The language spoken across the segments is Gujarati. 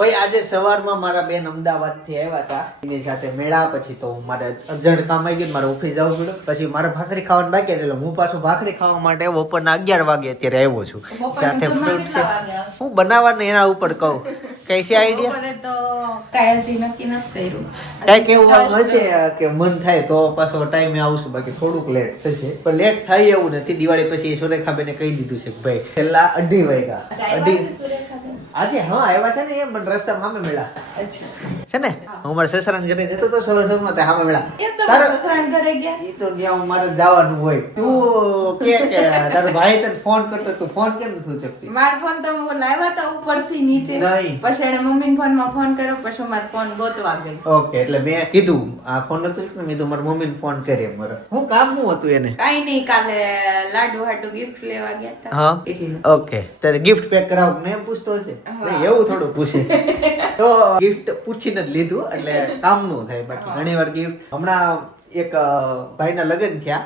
ભાઈ આજે સવારમાં મારા બેન અમદાવાદ થી આવ્યા હતા, એની સાથે મેળા. પછી તો મારે અર્જન્ટ કામ આવી ગયું, મારે ઓફિસ જવું પડ્યું. પછી મારે ભાખરી ખાવાનું બાકી હતી, એટલે હું પાછું ભાખરી ખાવા માટે બપોરના 11 વાગે અત્યારે આવ્યો છું. સાથે ફ્રૂટ છે, હું બનાવવાનું એના ઉપર કહું કઈ છે આઈડિયા તો કાયલથી નક્કી નથી કર્યું. કઈક એવું હશે કે મન થાય તો પાછો ટાઈમે આવશું, બાકી થોડુંક લેટ થશે. પણ લેટ થાય એવું નથી. દિવાળી પછી સુરેખાબેને કહી દીધું છે કે ભાઈ છેલ્લા 2:30 વાગ્યા આજે હા આવ્યા છે ને, એમ પણ રસ્તા સામે મેળા છે ને. હું મારા સસરાને ઘરે જતો તો સવારમાં તે સામે મેળા. ઈ તો ત્યાં મારે જવાનું હોય. તું કે તારો ભાઈ તને ફોન કરતો, તું ફોન કેમ નથી શકતી? મારો ફોન તો હું લાવ્યા હતા ઉપરથી નીચે, પછી એને મમ્મી ફોનમાં ફોન કર્યો, પછી મારો ફોન ગોતવા ગઈ. ઓકે, એટલે મેં કીધું આ ફોન નતો ને, મેં તો મારા મમ્મીને ફોન કર્યો. મારે હું કામ શું હતું એને? કાઈ નહીં, કાલે લાડુ હાટુ ગિફ્ટ લેવા ગયા હતા. હા ઓકે, તારે ગિફ્ટ પેક કરાવું ને એમ પૂછતો હશે. એવું થોડું પૂછે તો ગિફ્ટ પૂછીને જ લીધું, એટલે કામનું થાય. બાકી ઘણી વાર ગિફ્ટ હમણાં એક ભાઈના લગ્ન થયા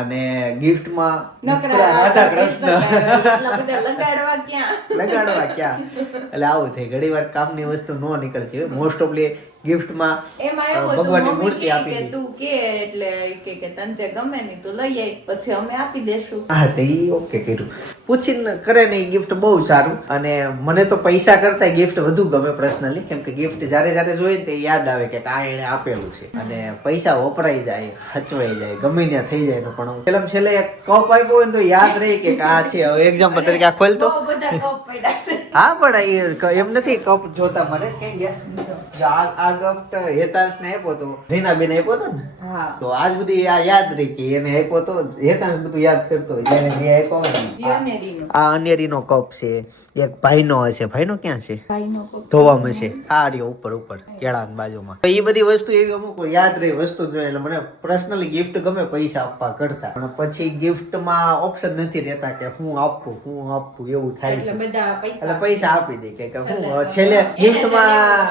અને ગિફ્ટમાં રાધા કૃષ્ણ લગાડવા ક્યાં, એટલે આવું થાય. ઘણી વાર કામની વસ્તુ નો નીકળતી હોય. મોસ્ટ ઓફલી ગિફ્ટમાં ભગવાનની મૂર્તિ આપી દે. તું કે એટલે કે તને જે ગમે ને તું લઈ આય, પછી અમે આપી દેશું. હા તો ઈ ઓકે કર્યું. પૂછીને કરે ને ગિફ્ટ બહુ સારું. અને મને તો પૈસા કરતા ગિફ્ટ વધુ ગમે પર્સનલી, કેમ કે ગિફ્ટ જ્યારે જ્યારે જોઈએ ને તે યાદ આવે કે આ એને આપેલું છે. અને પૈસા વપરાઈ જાય, હચવાઈ જાય, ગમે ત્યાં થઈ જાય. પણ પેલા છેલ્લે એક કપ આપ્યો હોય ને તો યાદ રહી કે આ છે. હવે એક્ઝામ્પલ તરીકે આ ખોલતો, હા પણ એમ નથી કપ જોતા મને કેમ ગયા આ ગિફ્ટ હેતાંશ ને આપ્યો તો, રીનાબેન આપ્યો હતો ને, તો આજ બધી આ યાદ રહી કે એને આપ્યો તો. હેતાંશ બધું યાદ કરતો હોય જેને જે આપ્યો હોય. આ અનેરીનો કપ છે, એક ભાઈનો હશે. ભાઈનો ક્યાં છે? ધોવામાં છે. આ રહ્યો ઉપર ઉપર કેળાની બાજુમાં. એ બધી વસ્તુ એવી અમુક યાદ રહી વસ્તુ જોઈએ. એટલે મને પર્સનલી ગિફ્ટ ગમે પૈસા આપવા કરતા. પણ પછી ગિફ્ટમાં ઓપ્શન નથી રહેતા કે હું આપું એવું થાય છે. એટલે પૈસા આપી દે કે હું છેલ્લે ગિફ્ટમાં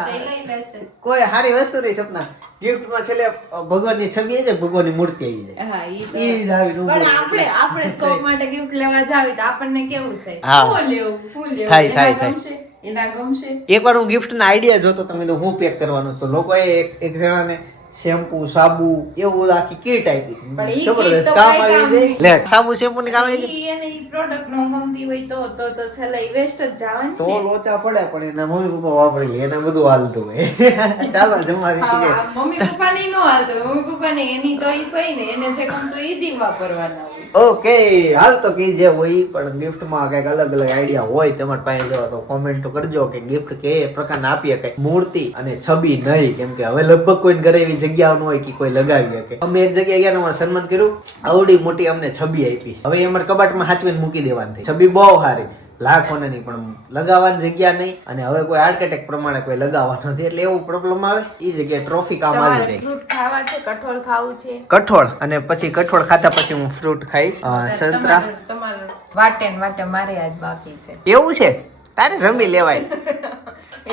કોઈ સારી વસ્તુ નહીં. સપના ગિફ્ટમાં છેલ્લે ભગવાનની છબી આવી જાય, ભગવાનની મૂર્તિ આવી જાય. પણ આપણે કોક માટે ગિફ્ટ લેવા જાવી તો આપણને કેવું થાય? થાય એકવાર હું ગિફ્ટ ના આઈડિયા જોતો, તમે તો હું પેક કરવાનું, તો લોકોએ એક જણાને શેમ્પુ સાબુ એવું આખી કીટ આપી. જબરદસ્ત કામ આવી જાય. સાબુ શેમ્પુ ને કામ આવી જાય. એને ઈ પ્રોડક્ટ નો ગમતી હોય તો છેલ્લે ઈ વેસ્ટ જ જવાની. તો લોચા પડે, પણ એના મમ્મી પપ્પા વાપરી લે, એને બધું હાલતું હોય. ચાલો જમવાની છે. મમ્મી પપ્પા ને નો હાલતું, મમ્મી પપ્પા ને એની ચોઈસ હોય ને, એને જે ગમતું ઈ દી વાપરવાના હોય. ઓકે, હાલ તો કી જે હોય. પણ ગિફ્ટમાં કઈક અલગ અલગ આઈડિયા હોય તમારી પાસે જો તો કોમેન્ટ કરજો કે ગિફ્ટ કે પ્રકારના આપીએ. કઈ મૂર્તિ અને છબી નહીં, કેમ કે હવે લગભગ કોઈ ઘરે એવી જગ્યા ન હોય કે કોઈ લગાવી શકે. અમે એક જગ્યાએ ગયા, અમારે સન્માન કર્યું, આવડી મોટી અમને છબી આપી. હવે અમારે કબાટમાં હાચવીને મૂકી દેવાની થઈ. છબી બહુ સારી, લાખોને નહીં, પણ લગાવવાની જગ્યા નહીં. અને હવે કોઈ આર્કિટેક્ટ પ્રમાણે કોઈ લગાવવા નથી, એટલે એવું પ્રોબ્લેમ આવે. એ જગ્યાએ ટ્રોફી કામ આવી જાય. ફ્રૂટ ખાવા છે, કઠોળ ખાવું છે. કઠોળ, અને પછી કઠોળ ખાતા પછી હું ફ્રૂટ ખાઈશ. સંતરા તમારે વાટે વાટે મારે આજ બાકી છે. એવું છે? તારે જમી લેવાય.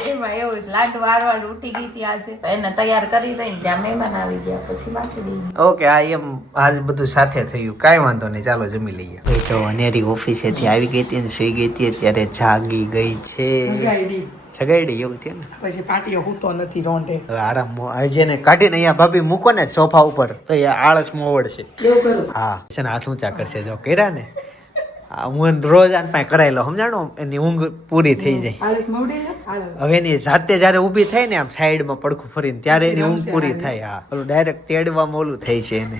એમાં એવું લાડુ વારવાર ઉઠી ગઈ હતી આજે, એને તૈયાર કરી દઈ, ત્યાં મહેમાન આવી ગયા, પછી બાકી દઈ. ઓકે, આ એમ આજ બધું સાથે થયું. કાંઈ વાંધો નહીં, ચાલો જમી લઈએ. એ તો અનેરી ઓફિસેથી આવી ગઈ હતી ને સુઈ ગઈ હતી, ત્યારે જાગી ગઈ છે. જગાડી એવું થયું ને, પછી પાટીઓ હૂતો નથી રોંઢે. હવે આરામ જેને કાઢીને અહીંયા ભાભી મૂકો ને સોફા ઉપર તો એ આળસ મોવડશે. હા છે ને, હાથ ઊંચા કરશે જો કર્યા ને. હું રોજ આન પાસે કરાવી લો, સમજાણો, એની ઊંઘ પૂરી થઈ જાય. હવે એની જાતે જયારે ઊભી થાય ને આમ સાઈડમાં પડખું ફરીને, ત્યારે એની ઊંઘ પૂરી થાય. હા, ઓલું ડાયરેક્ટ તેડવામાં ઓલું થાય છે એને.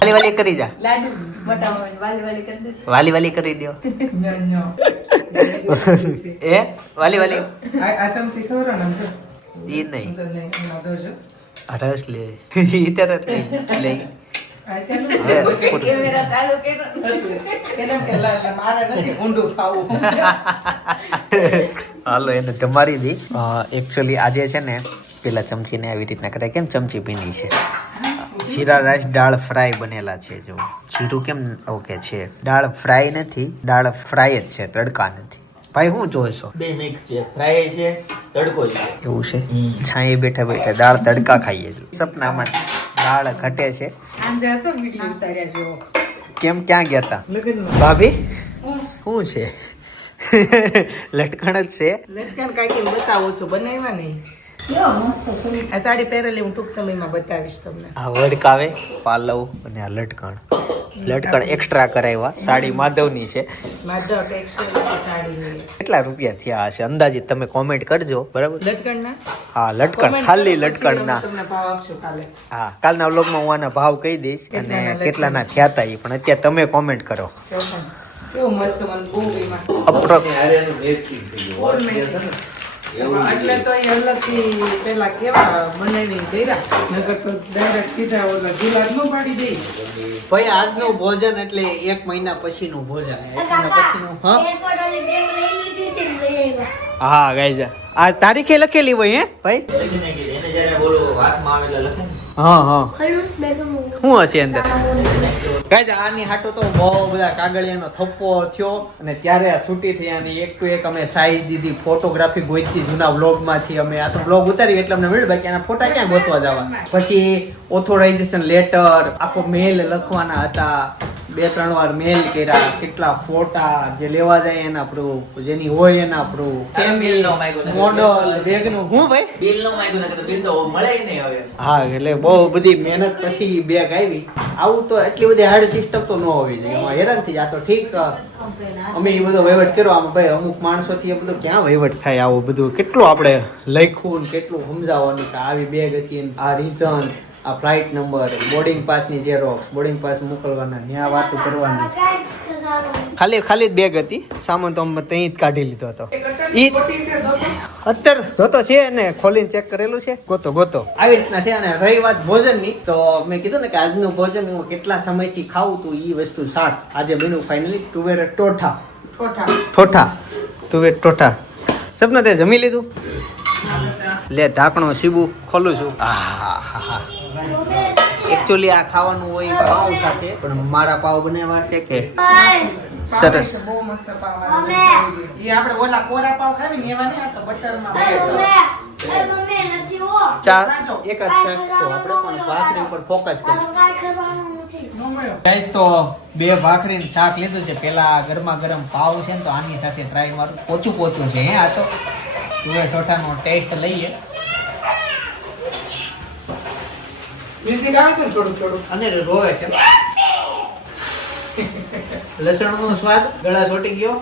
વાલી વાલી કરી જા, લાડુ મોટા વાલી વાલી કરી દે, વાલી વાલી કરી દો. એ વાલી વાલી આ ચમચી ખવરો ને ઈ નહીં, જોજો રસ લે ઈ તરત લઈ. કેમેરા ચાલુ કરો. કેમ કે મારે નથી ઊંડું ખાવું. હાલો એને તમારી દી. એકચ્યુઅલી આજે છે ને પેલા ચમચીને આવી રીતના કરાય. કેમ ચમચી ભીની છે? જીરા રાઈસ દાળ ફ્રાય બનેલા છે. જો જીરું કેમ ઓકે છે. દાળ ફ્રાય નથી, દાળ ફ્રાય જ છે, તડકા નથી. ભાઈ હું જોઈશો? બે મિક્સ છે, ફ્રાય છે, તડકો છે. એવું છે? છાંયે બેઠા બેઠા દાળ તડકા ખાઈએ છીએ. સપનામાં દાળ ઘટે છે. આજે તો વિડિયો ઉતાર્યા જો. કેમ ક્યાં ગયા તા ભાભી? શું છે? લટકણ જ છે. લટકણ કાંઈક બતાવો છો બનાવ્યા નહીં આ સાડી પહેરેલી હું ટૂંક સમયમાં બતાવીશ તમને આ વર્ક આવે પાલવ અને આ લટકણ એક્સ્ટ્રા કરાવ્યા. સાડી માધવની છે. માધવ ટેક્સચર સાડી કેટલા રૂપિયા થયા હશે અંદાજિત તમે કોમેન્ટ કરજો. બરાબર. લટકણના હા લટકણ ખાલી લટકણના. તમને ભાવ આપશો કાલે હા કાલના વ્લોગમાં હું આના ભાવ કહી દઈશ અને કેટલાના થયા હતા એ પણ અત્યારે તમે કોમેન્ટ કરો. કેવું મસ્ત મને બહુ ગમ્યા. અપ્રોક્સ એટલે તો એ અલગથી પેલા કેવા બનાવીને કર્યા નકર તો ડાયરેક્ટ સીધા ઓલા ગુલાબ નો પાડી દે. ભાઈ આજનું ભોજન એટલે 1 મહિના પછીનું ભોજન. 1 મહિના પછીનું. હા ગાઈઝ આ તારીખે લખેલી હોય હે ભાઈ. એને જ્યારે બોલો વાતમાં આવેલા લખે ને. હા હા શું હશે અંદર ગાઈઝ આની હાટો તો બહુ બધા કાગળિયાનો થપ્પો થયો અને ત્યારે આ છૂટી થઈ અને એક તો એક અમે સાઈઝ દીધી ફોટોગ્રાફી ગોઈતી જૂના વ્લોગમાંથી. અમે આ તો વ્લોગ ઉતારી એટલે અમને મળ્યું બાકી આના ફોટા ક્યાં ગોતવા જવા. પછી ઓથોરાઇઝેશન લેટર આખો મેલ લખવાના હતા. 2-3 વાર મેલ કર્યા. કેટલા ફોટા જે લેવા જાય એના પ્રૂફ જેની હોય એના પ્રૂફ બિલ નો માંગ્યો ને. મોડલ બેગનું હું ભાઈ બિલ નો માંગ્યું ને, કે તો બિલ તો મળે ય નહીં હવે. હા એટલે બહુ બધી મહેનત પછી બેગ આવી. આવું તો એટલી બધી હાર્ડ સિસ્ટમ તો ન હોવી જોઈએ. એમાં હેરાન થઈ જાય. તો ઠીક અમે એ બધો વહીવટ કર્યો. આમાં ભાઈ અમુક માણસોથી એ બધું ક્યાં વહીવટ થાય. આવું બધું કેટલું આપણે લખ્યું ને કેટલું સમજાવવાનું કે આવી બેગ હતી ને આ રીઝન આ ફ્લાઇટ નંબર બોર્ડિંગ પાસની ઝેરોક્સ બોર્ડિંગ પાસ મોકલવાના ન્યા વાતો કરવાની. ખાલી બેગ હતી. સામાન તો અમે ત્યાં જ કાઢી લીધો હતો. ઈ અત્યારે જોતો છે ને ખોલીને ચેક કરેલું છે. ગોતો આવી રીતના છે. અને રહી વાત ભોજનની તો મેં કીધું ને કે આજનું ભોજન હું કેટલા સમયથી ખાવું તું ઈ વસ્તુ શાક આજે બન્યું ફાઇનલી. તુવેર ઠોઠા તુવેર ઠોઠા. સપના તે જમી લીધું? લે ઢાંકણો સીબું ખોલું છું. એકચ્યુઅલી આ ખાવાનું હોય પાવ સાથે પણ મારા પાવ બનાવવા છે કે સરસ. બહુ મસ્ત પાવ આવે. ઈ આપણે ઓલા કોરા પાવ ખાવી ને એવા નહીં આ તો બટરમાં ચા એક જ શકશો આપણે પણ ભાખરી ઉપર ફોકસ કરીશું. ગાઈસ તો 2 ભાખરી ને શાક લીધું છે. પેલા ગરમા ગરમ પાવ છે ને તો આની સાથે ટ્રાય મારું. પોચું છે હે આ તો. તુવેર ઠોઠાનો ટેસ્ટ લઈએ. મ્યુઝિક આવે છે થોડું અને રોવે છે. લસણનો સ્વાદ ગળા છોટી ગયો.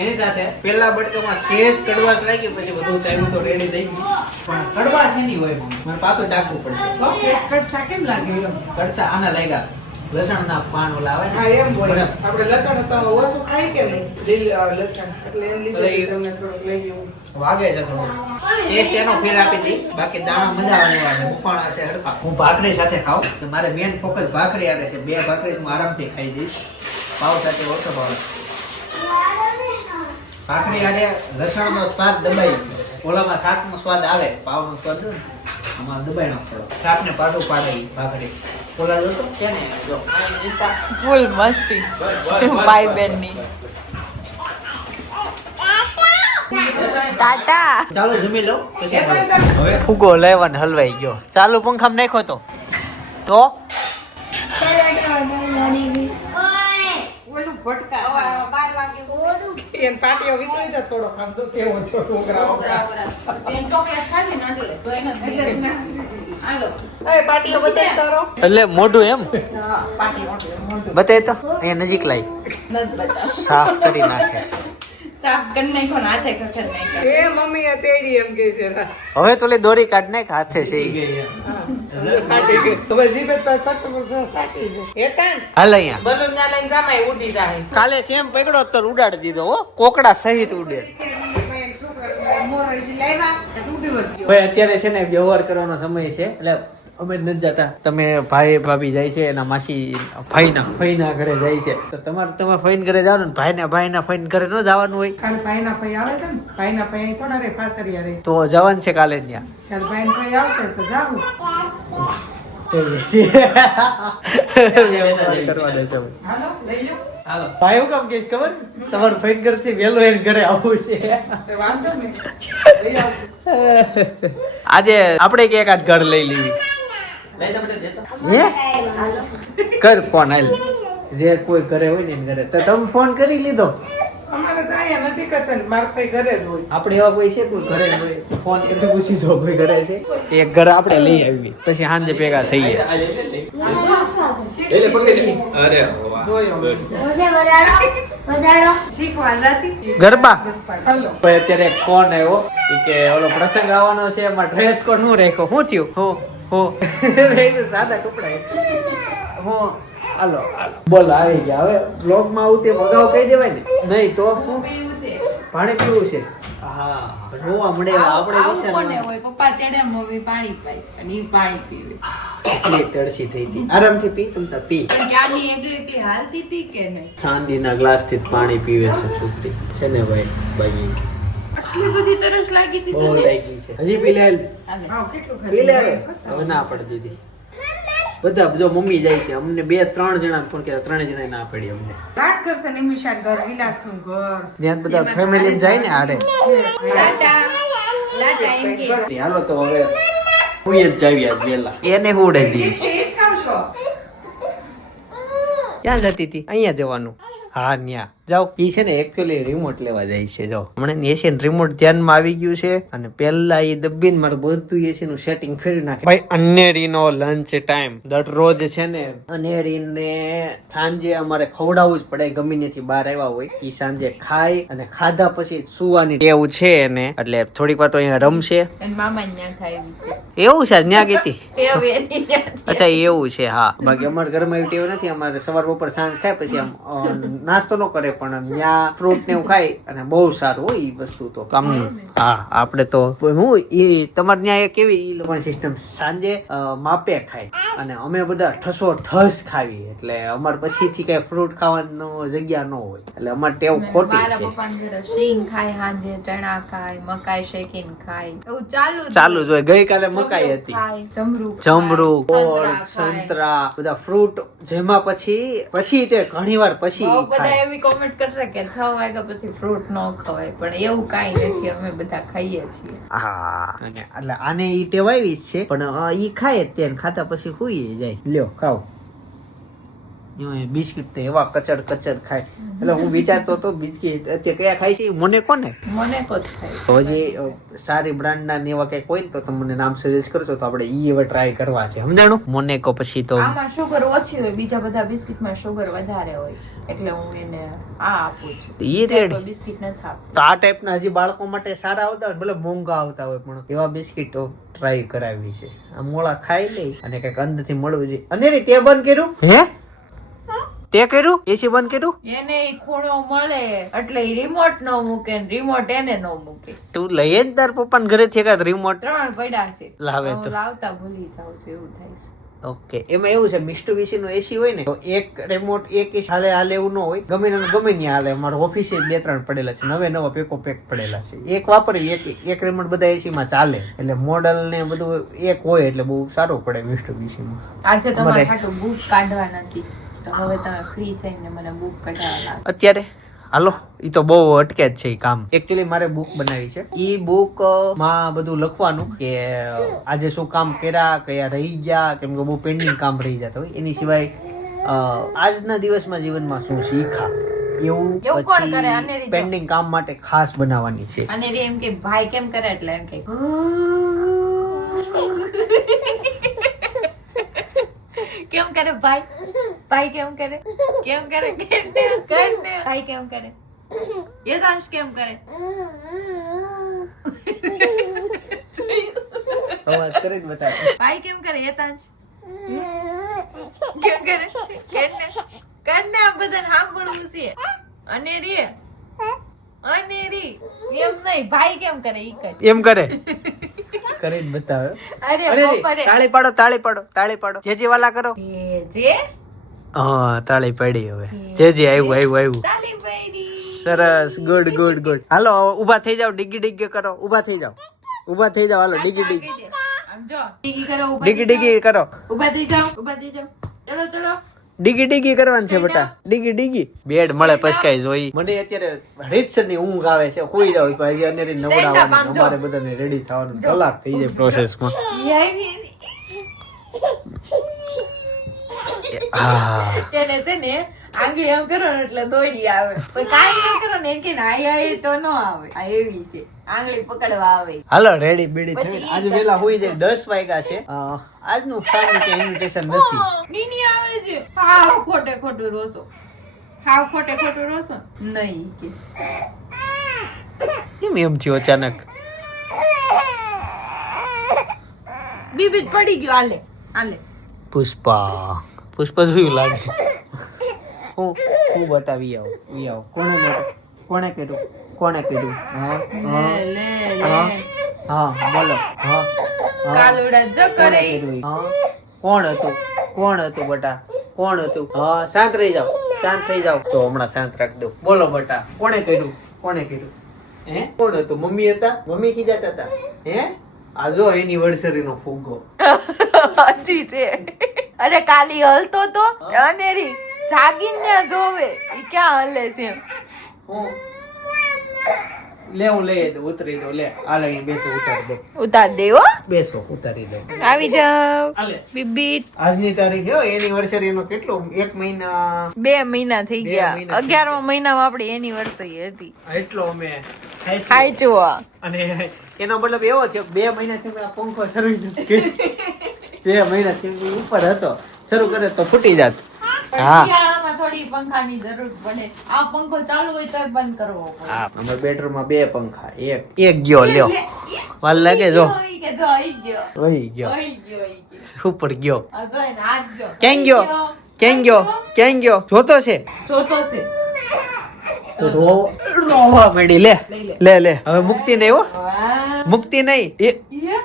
એની સાથે પેલા બટકામાં સેજ કડવાશ લાગી પછી બધું ચાલ્યું તો રેડી થઈ ગયું. પણ કડવાશ એની હોય મને પાછું ચાખવું પડશે. કડસા કેમ લાગે એમ? કડસા આના લાગ્યા. લસણના પાન ઓલા આવે હા એમ હોય. આપણે લસણ તો ઓછું ખાઈ કે નહીં લસણ એટલે એમ લીધે તમને થોડુંક લઈ જવું વાગે છે થોડું. ટેસ્ટ એનો ફેર આપી દઈશ. બાકી દાણા મજા આવે મુપાણા છે હડકા. હું ભાખરી સાથે ખાઉં તો મારે મેન ફોકસ ભાખરી આવે છે. 2 ભાખરી હું આરામથી ખાઈ દઈશ. પાવ સાથે ઓછો ભાવે. ભાખરી આડે લસણનો સ્વાદ દબાઈ ગયો. ઓલામાં શાકનો સ્વાદ આવે પાવનો સ્વાદ ને આમાં દબાઈ નાખો. શાકને પાડું પાડે ભાખરી. ઓલા જોતો છે ને જો ફૂલ મસ્તી ભાઈ બેન ની. ટાટા ચાલો જમી લો પછી હવે ફુગો લેવાનો હલવાઈ ગયો. ચાલુ પંખામાં નાખ્યો તો ઓલું ભટકા 12 વાગે એન પાટીઓ વિસરી દે થોડો આમ જો કેવો છો છોકરાઓ એમ ચોકલેટ ખાધી નથી લે તો એને હાલો એ પાટીઓ બતાય તારો એટલે મોઢું એમ હા પાટી મોટું બતાય તો અહીંયા નજીક લાવી નથી બતાવ સાફ કરી નાખે. સાફ કરી નાખો ને હાથે ખચર નાખ્યો. એ મમ્મી આ તેડી એમ કે છે હવે તો લે દોરી કાઢ નાખ હાથે છે ઈ. સાટી ગઈ તો બસ જીભે તો ફટ સાટી છે એ કાંઈ હાલ અહીંયા બલૂન ના લઈને જામાય ઉડી જાય કાલે સેમ પકડો તો ઉડાડી દીધો હો. કોકડા સહિત ઉડે. ભાઈ અત્યારે છે ને વ્યવહાર કરવાનો સમય છે એટલે અમે જ નથી જતા. તમે ભાઈ ભાભી જાય છે એના માસી ભાઈના ઘરે જાય છે તો તમારે ફઈન ઘરે જવાનું ને ભાઈના ફઈન ઘરે ન જવાનું હોય કાલ ભાઈના ભાઈ આવે છે ને ભાઈના ભાઈ થોડા રે ફાસરિયા રહે તો જવાનું છે કાલે ત્યાં. કાલ ભાઈના ભાઈ આવશે તો જાવું વ્યવહાર કરવાનો છે ભાઈ. હાલો લઈ લો હાલો ભાઈ હું કામ કહીશ ખબર તમારે ફઈન ઘરથી વહેલો એને ઘરે આવવું છે. તો વાંધો નહીં લઈ આવજો આજે આપણે કે એકાદ ઘર લઈ લેવી. લઈ તમને દેતા. હે કર ફોન હાલ જે કોઈ ઘરે હોય ને એને ઘરે તો તમે ફોન કરી લીધો અમારે તો અહીંયા નજીક જ છે ને, મારા ભાઈ ઘરે જ હોય. આપણે એવા કોઈ છે કોઈ ઘરે જ હોય ફોન કરીને પૂછી જો કોઈ ઘરે છે એક ઘર આપણે લઈ આવી પછી સાંજે ભેગા થઈએ એટલે પકડી અરે જોયો મેં. શીખવા જાતી. ગરબા હાલો. ભાઈ અત્યારે એક ફોન આવ્યો ઈ કે ઓલો પ્રસંગ આવવાનો છે એમાં ડ્રેસ કોડ શું રાખ્યો શું થયું હો મેં કીધું સાદા કપડા હું હાલો બોલ આવી ગયા હવે બ્લોગ માં આવું તે અગાઉ કહી દેવાય ને નહીં તો પાણી પીવું છે હા રોવા મળે આપણે આવું વિચાર કોને હોય? પપ્પા તેડે મમ્મી પાણી પાય અને ઈ પાણી પીવે. એટલી તડસી થઈ હતી આરામથી પી તમ તાર પી પણ ક્યાંની એકલી હાલતી હતી કે નહીં? ચાંદીના ગ્લાસ થી પાણી પીવે છે છોકરી છે ને ભાઈ ભાઈ આટલી બધી તરસ લાગી હતી બહુ તને? લાગી છે હજી પી લે હાલે. હા, કેટલું પી લે ખાલી હવે ના પડી દીધી બધા જો મમ્મી જાય છે અમને 2-3 જણા ફોન કર્યા 3 જણા ના પડી અમને રાત કરશે નિમિષા ઘર, વિલાસનું ઘર. ત્યાં બધા ફેમિલી જાય ને આડે લાટા લાટા એમ કે હાલો તો હવે હું જ જાવી આજ વેલા એને ઉડે દી હિસકાવશો? ક્યાં જતી હતી અહીંયા જવાનું હા ન્યા જાઓ ઈ છે ને એકચ્યુઅલી રિમોટ લેવા જાય છે જો હમણાં એસી રિમોટ ધ્યાનમાં આવી ગયું છે અને પહેલા એ દબીને મારું બધું એસી નું સેટિંગ ફેરવી નાખે ભાઈ અનેરીનો લંચ ટાઈમ દરરોજ છે ને અનેરીને સાંજે અમારે ખવડાવવું જ પડે ગમે ત્યાંથી બહાર આવ્યા હોય ઈ સાંજે ખાય અને ખાધા પછી સુવાની ટેવ છે એને એટલે થોડીક વાર તો અહીંયા રમશે એન મામા ન્યા થાય એવી છે. એવું છે ન્યા ગીતી ટેવ એની ન્યા. અચ્છા એવું છે હા બાકી અમારા ઘરમાં એવી ટેવ નથી અમારે સવાર બપોર સાંજ ખાય પછી આમ નાસ્તો ન કરે પણ ત્યાં ફ્રૂટ ને એવું ખાય અને બહુ સારું હોય ઈ વસ્તુ તો કામ હા આપણે તો હું ઈ તમારે ત્યાં કેવી ઈ લોકોની સિસ્ટમ સાંજે માપે ખાય અને અમે બધા ઠસો ઠસ ખાવી એટલે અમારે પછીથી કઈ ફ્રૂટ ખાવાનો જગ્યા ન હોય એટલે અમારે ટેવ ખોટી મારા છે પપ્પાને જરા શીંગ ખાય સાંજે, ચણા ખાય, મકાઈ શેકીને ખાય, એવું ચાલુ જ ચાલુ જ હોય ગઈકાલે મકાઈ જમરૂખ હતી ખાય, જમરૂખ ખાય, જમરૂ ગોળ સંતરા ખાય. સંતરા બધા ફ્રૂટ જેમાં પછી તે ઘણી વાર પછી બહુ બધા ખાય એવી કોમેન્ટ કરશે કે 6 વાગ્યા પછી ફ્રૂટ ન ખવાય પણ એવું કાંઈ નથી, અમે બધા ખાઈએ છીએ. હા અને એટલે આને ઈ ટેવાવી જ છે પણ ઈ ખાય જ તે ને ખાતા પછી હુઈ જાય લ્યો ખાવ બિસ્કિટ તો એવા કચડ ખાય એટલે હું વિચારતો હતો બિસ્કિટ અત્યારે કયા ખાય છે ઈ મને કોને મને તો જ ખાય. તો હજી સારી બ્રાન્ડના ને એવા કઈક હોય ને તો તમે મને નામ સજેસ્ટ કરજો તો આપણે ઈ હવે ટ્રાય કરવા છે સમજાણું મને કો પછી તો આમાં શુગર ઓછી હોય, બીજા બધા બિસ્કિટમાં શુગર વધારે હોય એટલે હું એને આ આપું છું. ઈ રેડી બિસ્કિટ નથી આપતું. તો આ ટાઈપના હજી બાળકો માટે સારા આવતા હોય ભલે મોંઘા આવતા હોય પણ એવા બિસ્કિટો ટ્રાય કરાવી છે આ મોળા ખાઈ લે અને કઈક અંદરથી મળવું જોઈએ અને તે બંધ કર્યું હે તે કર્યું એસી બંધ કર્યું એને ઈ ખૂણો મળે એટલે ઈ રિમોટ નો મૂકે ને રિમોટ એને નો મૂકે. તું લઈએ જ તાર પપ્પાને ઘરે છે કે રિમોટ 3 પડ્યા છે લાવે તો. હું લાવતા ભૂલી જાઉં છું એવું થાય છે. ઓકે એમાં એવું છે મિસ્ટુ વીસી નું એસી હોય ને તો એક રિમોટ એક હાલે એવું ન હોય ગમે ને ગમે ત્યાં હાલે અમારો ઓફિસે 2-3 પડેલા છે નવા પેકો પેક પડેલા છે એક વાપરી એક રિમોટ બધા એસી માં ચાલે એટલે મોડલ ને બધું એક હોય એટલે બહુ સારું પડે મિસ્ટુ વીસી માં આજે તમારે ખાટું બુક કાઢવા નથી તો હવે તમે ફ્રી થઈને મને બુક કઢાવવા લાગો. અત્યારે હાલો ઈ તો બહુ અટકે જ છે ઈ કામ એકચ્યુઅલી મારે બુક બનાવી છે ઈ બુક માં બધું લખવાનું કે આજે શું કામ કર્યા કયા રહી ગયા કેમ કે બહુ પેન્ડિંગ કામ રહી જતા હોય એની સિવાય આજના દિવસમાં જીવનમાં શું શીખા એવું એવું કોણ કરે? પછી અનેરી જો. પેન્ડિંગ કામ માટે ખાસ બનાવવાની છે અને રે એમ કે ભાઈ કેમ કરે એટલે એમ કે કેમ કરે ભાઈ કેમ કરે કરને ભાઈ કેમ કરે યદાંશ કેમ કરે અવાજ કરીને બતાવ ભાઈ કેમ કરે યદાંશ કેમ કરે કરને આ બધાને સાંભળવું છે અને રે એમ નહીં ભાઈ કેમ કરે ઈ કર એમ કરે કરીને બતાવે અરે બપોરે તાળી પાડો જે વાલા કરો જે હા તાળી પડી હવે જે આવ્યું તાલી પડી સરસ ગુડ હાલો ઊભા થઈ જાવ ડીગી કરો ઊભા થઈ જાવ હાલો ડીગી આમ જો ડીગી કરો ડીગી કરો ઊભા થઈ જાઓ ચલો ડીગી કરવાનું છે બેટા ડીગી બેડ મળે પછકાઈ જોઈ મને અત્યારે રીતસર ની ઊંઘ આવે છે કોઈ જાવ પછી અનેરી નવડાવવાની અમારે બધાને રેડી થવાનું કલાક થઈ જાય પ્રોસેસમાં તેને આંગળી એમ કરો ને એટલે દોડી આવે પણ કાંઈ ન કરો ને એમ કે આઈ તો ન આવે આ એવી છે આંગળી પકડવા આવે હાલો રેડી બેડી પછી થઈને આજે વેલા હોઈ જાય 10 વાગ્યા છે આજનું સાંજનું કે ઇન્વિટેશન નથી નીની આવે છે હાવ ખોટે ખોટું રોસો હાવ ખોટે ખોટું રોસો નહીં કે કેમ એમ થયું અચાનક બીબી પડી ગયો હાલે હાલે પુષ્પા જોયું લાગે હું બતાવી આવો કોણે કીધું હા બોલો હા કાલુડા જો કરે કોણ હતું બટા કોણ હતું હા શાંત થઈ જાઓ તો હમણાં શાંત રાખ દઉં બોલો બટા કોણે કીધું હે કોણ હતું મમ્મી હતા મમ્મી ખીજાતા હતા હે આ જો એનિવર્સરી નો ફુગ્ગો હજી છે અરે કાલી હલતો તો અનેરી જાગીને જોવે ઈ ક્યાં હલે છે હું લઈ દઉં ઉતરી દો લે હાલ અહીં બેસો ઉતારી દો ઉતાર દેવો બેસો ઉતારી દો આવી જાવ હાલે બીબી આજની તારીખ જો એનિવર્સરી નો કેટલો 1 મહિના 2 મહિના થઈ 2 ગયા મહિના થઈ 11મા મહિનામાં આપણી એનિવર્સરી હતી એટલો અમે ખાઈ જુઓ અને એનો મતલબ એવો છે 2 મહિનાથી આ પંખો શરૂ નથી કર્યો. 2 મહિનાથી ઉપર હતો શરૂ કરે તો ફૂટી જાત હા શિયાળામાં થોડી પંખાની જરૂર પડે આ પંખો ચાલુ હોય તો બંધ કરવો પડે હા અમારા બેડરૂમ માં 2 પંખા એક ગયો લ્યો વાર લાગે જો ઈ કે જો આઈ ગયો વહી ગયો આઈ ગયો ઉપર ગયો આ જો એને હાથ જો ક્યાં ગયો જોતો છે જોતો છે તો રોવા મળી લે હવે મુક્તિ નહીં હો વાહ મુક્તિ નહીં એ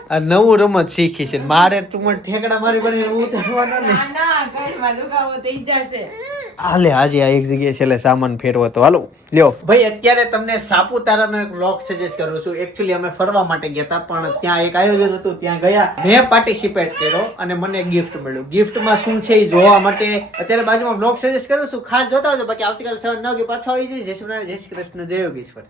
આ નવું રમત શીખી છે મારે તું મને ઠેકડા મારી બની ઉતારવાનો ને ના ના કઈમાં દુખાવો થઈ જશે હાલે આજે આ એક જગ્યાએ છેલ્લે સામાન ફેરવો તો હાલો લ્યો ભાઈ અત્યારે તમને સાપુતારાનો એક વ્લોગ સજેસ્ટ કરું છું એકચ્યુઅલી અમે ફરવા માટે ગયા હતા પણ ત્યાં એક આયોજન હતું ત્યાં ગયા મેં પાર્ટિસિપેટ કર્યો અને મને ગિફ્ટ મળ્યું ગિફ્ટમાં શું છે એ જોવા માટે અત્યારે બાજુમાં વ્લોગ સજેસ્ટ કરું છું ખાસ જોતા આવજો બાકી આવતીકાલે સવારે 9 વાગે પાછા આવી જઈએ જય શ્રી કૃષ્ણ જય યોગેશ્વર